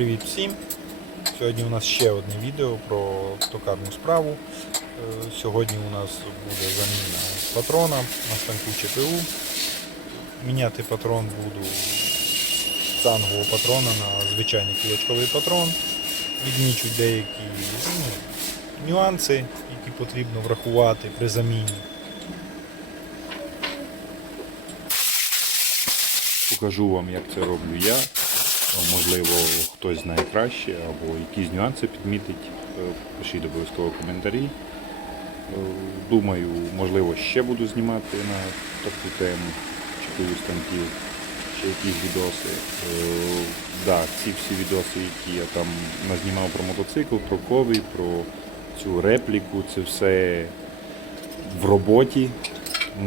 Привіт всім! Сьогодні у нас ще одне відео про токарну справу. Е, Сьогодні у нас буде заміна патрона на станку ЧПУ. Міняти патрон буду з цангового патрона на звичайний кулачковий патрон. Відмічу деякі ну, нюанси, які потрібно врахувати при заміні. Покажу вам, як це роблю я. Можливо, хтось знає краще або якісь нюанси підмітить. Е, Пишіть обов'язково коментарі. Е, Думаю, можливо, ще буду знімати на таку тему, чи станків, ще якісь відоси. Е, Да, ці всі відоси, які я там назнімав про мотоцикл, про ковій, про цю репліку, це все в роботі.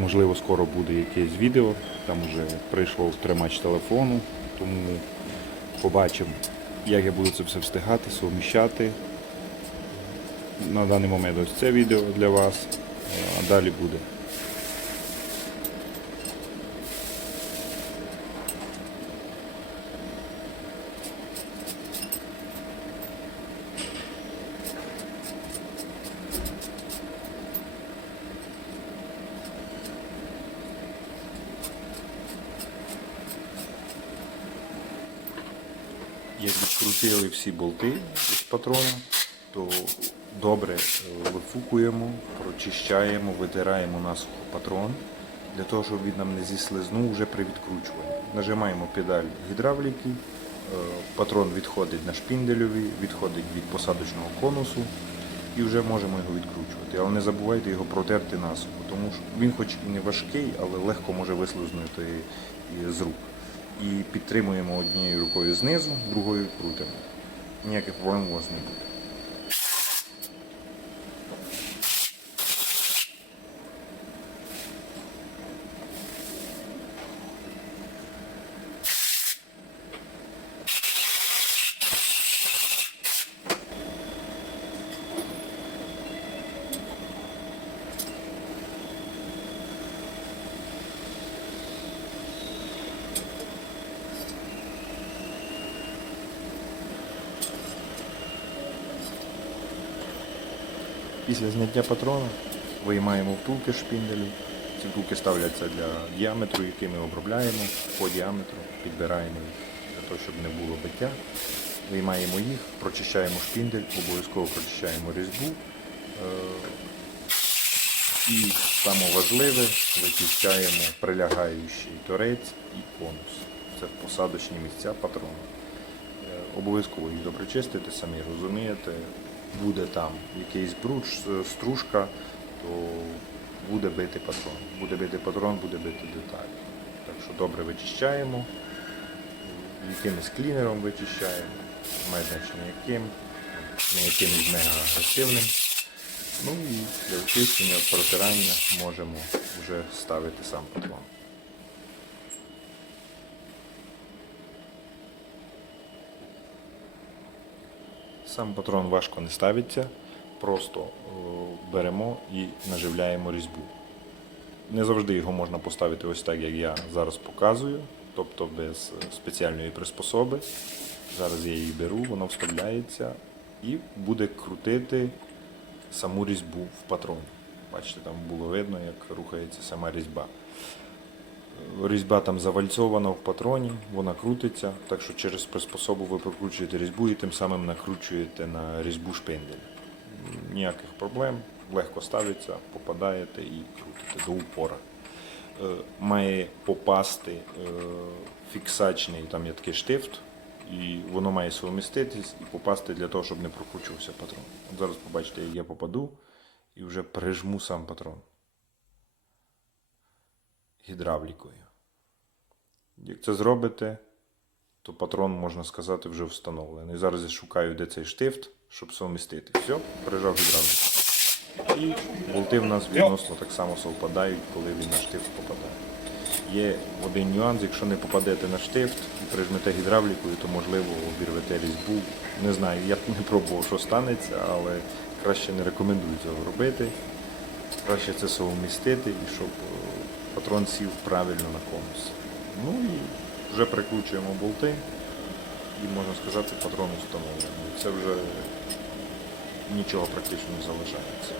Можливо, скоро буде якесь відео. Там вже прийшов тримач телефону, тому побачимо, як я буду це все встигати, суміщати. На даний момент ось це відео для вас, а далі буде. Як відкрутили всі болти з патрона, то добре е, вифукуємо, прочищаємо, витираємо насухо патрон для того, щоб він нам не зіслизнув вже при відкручуванні. Нажимаємо педаль гідравліки, е, патрон відходить на шпіндельові, відходить від посадочного конусу і вже можемо його відкручувати. Але не забувайте його протерти насухо, тому що він хоч і не важкий, але легко може вислизнути з рук. І підтримуємо однією рукою знизу, другою крутимо. Ніяких проблем у вас не буде. Після зняття патрона виймаємо втулки шпінделю. Ці втулки ставляться для діаметру, який ми обробляємо по діаметру, підбираємо їх для того, щоб не було биття. Виймаємо їх, прочищаємо шпіндель, обов'язково прочищаємо різьбу. Е, І саме важливе, вичищаємо прилягаючий торець і конус. Це посадочні місця патрона. Е, Обов'язково їх добре чистити, самі розумієте. Буде там якийсь бруд, стружка, то буде бити патрон. Буде бити патрон, буде бити деталь. Так що добре вичищаємо, якимось клінером вичищаємо, значення яким, не якимось мега агресивним. Ну і для очищення, протирання можемо вже ставити сам патрон. Сам патрон важко не ставиться, просто е, беремо і наживляємо різьбу. Не завжди його можна поставити ось так, як я зараз показую, тобто без е, спеціальної приспособи. Зараз я її беру, воно вставляється і буде крутити саму різьбу в патроні. Бачите, там було видно, як рухається сама різьба. Різьба там завальцована в патроні, вона крутиться, так що через приспособу ви прокручуєте різьбу і тим самим накручуєте на різьбу шпиндель. Ніяких проблем, легко ставиться, попадаєте і крутите до упора. Е, Має попасти е, фіксачний, там є такий штифт, і воно має совміститись і попасти для того, щоб не прокручувався патрон. Зараз побачите, як я попаду і вже прижму сам патрон гідравлікою. Як це зробите, то патрон, можна сказати, вже встановлений. Зараз я шукаю, де цей штифт, щоб совмістити. Все, прижав гідравліку. І болти в нас відносно так само совпадають, коли він на штифт попадає. Є один нюанс, якщо не попадете на штифт і прижмете гідравлікою, то можливо обірвете різьбу. Не знаю, я не пробував, що станеться, але краще не рекомендую цього робити. Краще це совмістити і щоб е, патрон сів правильно на конус. Ну і вже прикручуємо болти і можна сказати, патрон встановлений. Це вже нічого практично не залишається.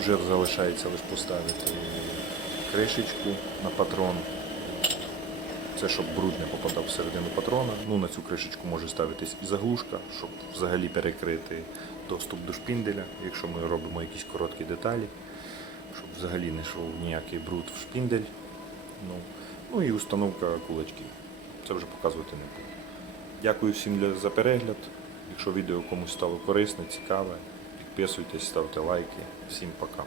Вже залишається лише поставити кришечку на патрон. Це щоб бруд не попадав всередину патрона. Ну, на цю кришечку може ставитись і заглушка, щоб взагалі перекрити доступ до шпінделя, якщо ми робимо якісь короткі деталі, щоб взагалі не йшов ніякий бруд в шпіндель. Ну, ну і установка кулачків. Це вже показувати не буду. Дякую всім за перегляд. Якщо відео комусь стало корисне, цікаве, підписуйтесь, ставте лайки. Всім пока.